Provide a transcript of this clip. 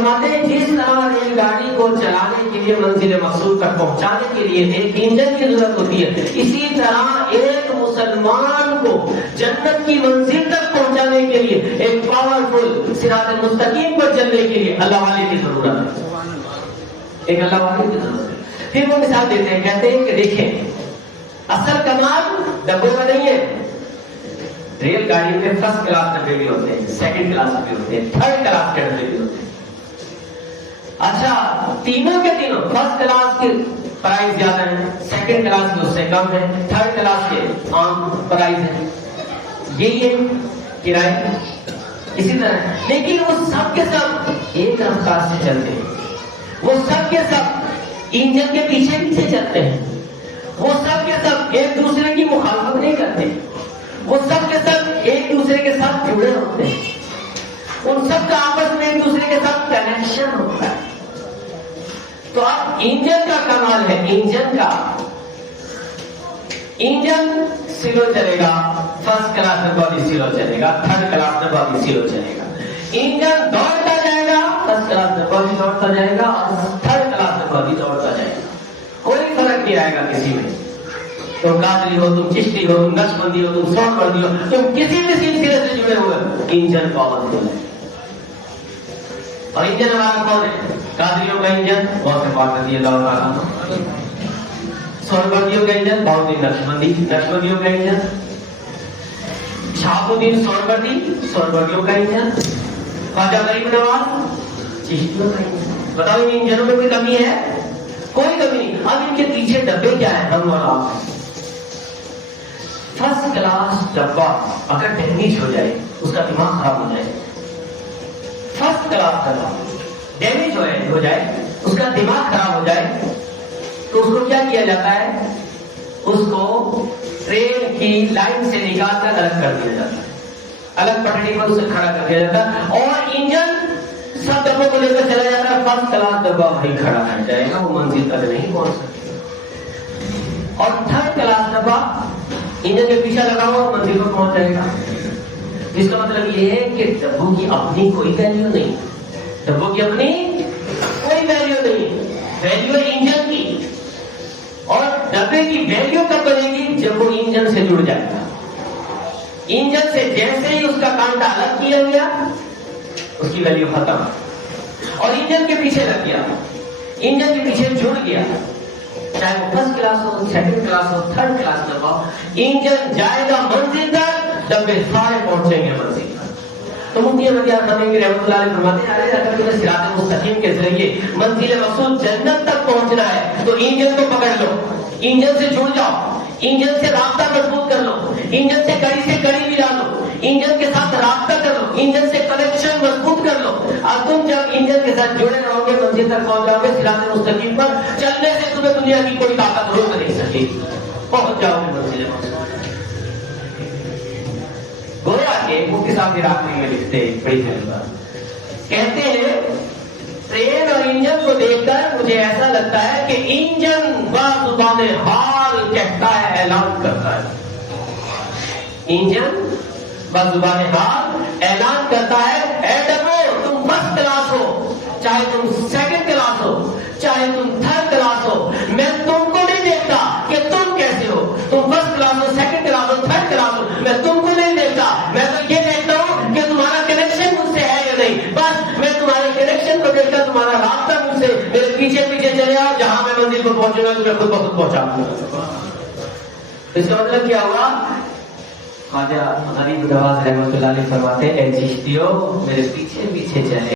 फरमाते हैं जिस तरह रेलगाड़ी को चलाने के लिए मंजिल मकसूद तक पहुंचाने के लिए एक इंजन की जरूरत होती है, इसी तरह एक मुसलमान को जन्नत की मंजिल तक पहुंचाने के लिए एक पावरफुल सिरात मुस्तकीम पर चलने के लिए अल्लाह वाले की जरूरत है, एक अल्लाह वाले की जरूरत है। फिर वो मिसाल देते हैं, कहते हैं कि देखें असल कमाल डब्बों का नहीं है। रेलगाड़ी में फर्स्ट क्लास डब्बे भी होते हैं, सेकंड क्लास भी होते हैं, थर्ड क्लास के डब्बे भी होते हैं। अच्छा, तीनों के तीनों फर्स्ट क्लास के प्राइस ज्यादा है, सेकंड क्लास के उससे कम है, थर्ड क्लास के आम प्राइस है, यही है किराए। इसी तरह लेकिन वो सब के सब एक रफ्तार से चलते हैं, वो सब के सब इंजन के पीछे पीछे चलते हैं, वो सब के सब एक दूसरे की मुखालफत नहीं करते, वो सब के सब एक दूसरे के साथ जुड़े होते हैं, उन सब का आपस में एक दूसरे के साथ कनेक्शन होता है। तो अब इंजन का कमाल है, इंजन का, इंजन स्लो चलेगा, फर्स्ट क्लास में बॉडी स्लो चलेगा, थर्ड क्लास में बॉडी स्लो चलेगा, इंजन दौड़ता जाएगा, फर्स्ट क्लास में बॉडी दौड़ता जाएगा और थर्ड क्लास में बॉडी दौड़ता जाएगा, कोई फर्क नहीं आएगा किसी में। तुम कादरी हो, तुम चिश्ती हो, तुम नक्शबंदी हो, तुम सोनवर्दी हो, तुम किसी भी सिलसिले से जुड़े हुए, इंजन पावरफुल है। और इंजन हमारा कौन है? कादरियों का इंजन बहुत से बात करती है, सोनवर्दियों का इंजन बहुत ही नक्शबंदी, नक्शबंदियों का इंजन शहाबुद्दीन सोनवर्दी, सोनवर्दियों का इंजन ख्वाजा गरीब नवाज, चिश्तियों का इंजन। बताओ इन इंजनों में कोई कमी है? कोई कमी नहीं। अब इनके पीछे डब्बे क्या है? हम और आप। फर्स्ट क्लास डब्बा अगर डैमेज हो जाए, उसका दिमाग खराब हो जाए, फर्स्ट क्लास डब्बा डैमेज हो जाए, उसका दिमाग खराब हो जाए, तो उसको क्या किया जाता है? उसको ट्रेन की लाइन से निकाल कर अलग कर दिया जाता है, अलग पटड़ी पर उसे खड़ा कर दिया जाता है और इंजन सब डब्बों को लेकर चला जाता है। फर्स्ट क्लास डब्बा वही खड़ा रह जाएगा, वो मंजिल तक नहीं पहुंच सकता। और थर्ड क्लास डब्बा इंजन के पीछे लगा हुआ मंजिल पर पहुंच जाएगा। इसका मतलब ये है कि डब्बों की अपनी कोई वैल्यू नहीं, डब्बों की अपनी कोई वैल्यू नहीं, वैल्यू है इंजन की। और डब्बे की वैल्यू कब बनेगी? जब वो इंजन से जुड़ जाएगा। इंजन से जैसे ही उसका कांटा अलग किया गया, उसकी वैल्यू खत्म। और इंजन के पीछे लग गया, इंजन के पीछे जुड़ गया, चाहे वो फर्स्ट क्लास हो, सेकंड क्लास हो, थर्ड क्लास में हो, इंजन जाएगा मंजिल तक, डब्बे सारे पहुंचेंगे मंजिल तक। तो मुफ्ती अहमद खानी रहमतुल्लाह अलैह फरमाते हैं, अगर तुम्हें सिरात मुस्तकीम के जरिए मंजिल मकसूद जन्नत तक पहुंचना है तो इंजन को पकड़ लो, इंजन से जुड़ जाओ, इंजन से रास्ता मजबूत कर लो, इंजन से कड़ी मिला लो, इंजन के साथ रास्ता कर लो, इंजन से कनेक्शन मजबूत कर लो। और तुम जब इंजन के साथ जुड़े रहोगे, मंजिल तक पहुंच जाओगे, सिरात मुस्तकीम पर चलने से तुम्हें दुनिया की कोई ताकत रोक नहीं सकेगी, पहुंच जाओगे मंजिल मकसूद। गोया के मुफ्ती साहब की रात्रि में लिखते बड़ी कहते हैं, ट्रेन और इंजन को देखकर मुझे ऐसा लगता है कि इंजन बाज़ुबाने हाल कहता है, ऐलान करता है, इंजन बाज़ुबाने हाल ऐलान करता है, ऐ डब्बो तुम फर्स्ट क्लास हो, चाहे तुम सेकंड क्लास हो, चाहे तुम थर्ड क्लास हो, मैं तुमको नहीं देखता कि तुम कैसे हो, तुम फर्स्ट क्लास हो, सेकंड क्लास हो, थर्ड क्लास हो, मैं तुमको नहीं देखता, मैं तो ये देखता हूं कि तुम्हारा कनेक्शन मुझसे है या नहीं। बस मैं तुम्हारे कनेक्शन को देखता, तुम्हारा रास्ता मुझसे मेरे पीछे पीछे चले आओ, जहां मैं मंजिल पर पहुंचूंगा तुम्हें खुद ब खुद पहुंचा दूंगा। इसका मतलब क्या हुआ? ख्वाजा गरीब नवाज रहमतुल्लाह अलैह फरमाते हैं, ऐ चिश्तियों मेरे पीछे पीछे चले।